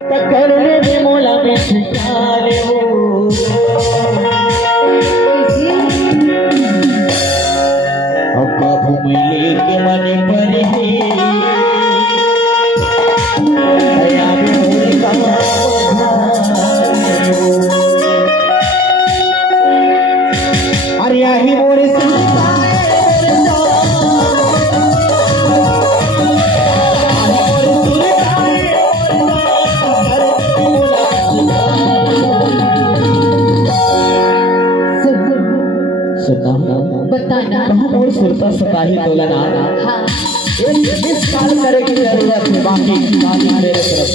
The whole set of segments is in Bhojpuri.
पकड़ने में मोला में ठिकाने हो अब काबू में लेके मने पर ही दया में भूल का अरे यही मोरे बताना और सुरता सताही तोलना हाँ इस काल करे की जरूरत है बाकी मेरे तरफ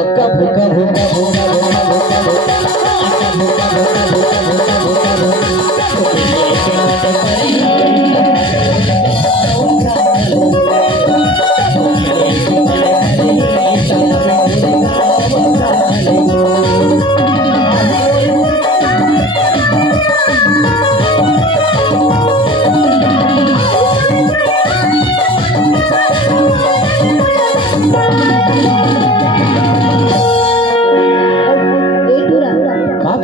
अक्का भूखा भूखा भूखा भूखा भूखा भूखा अक्का भूखा भूखा भूखा भूखा भूखा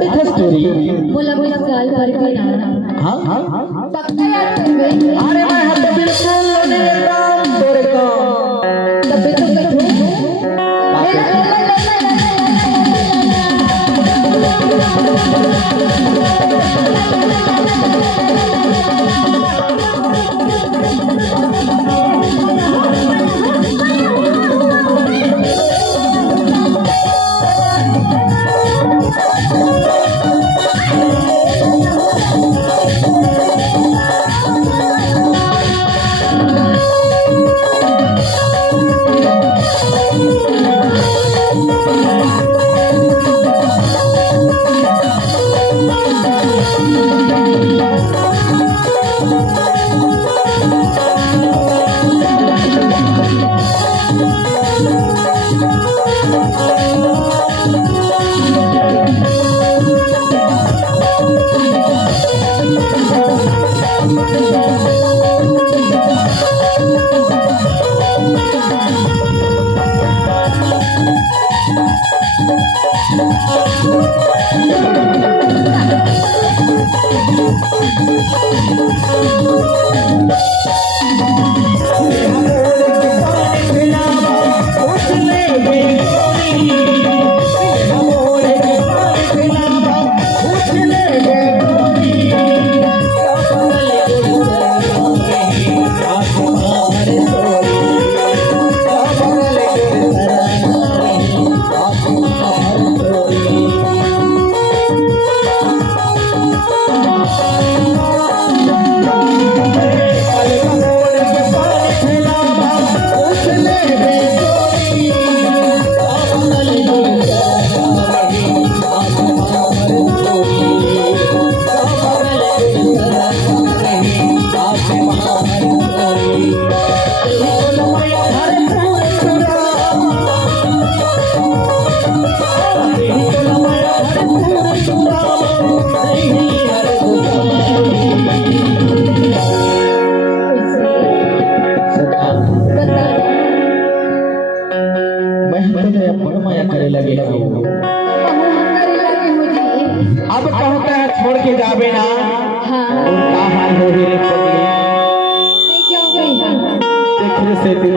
बोला बोला साल भर की ना हाँ हाँ पक्का याद कर गई अरे मैं हद बिल्कुल नहीं काम तोरे काम तबे तो अब कहता है छोड़ के जावे ना हाँ उनका हाल हो रे पगली मैं क्यों गई देखने से दिल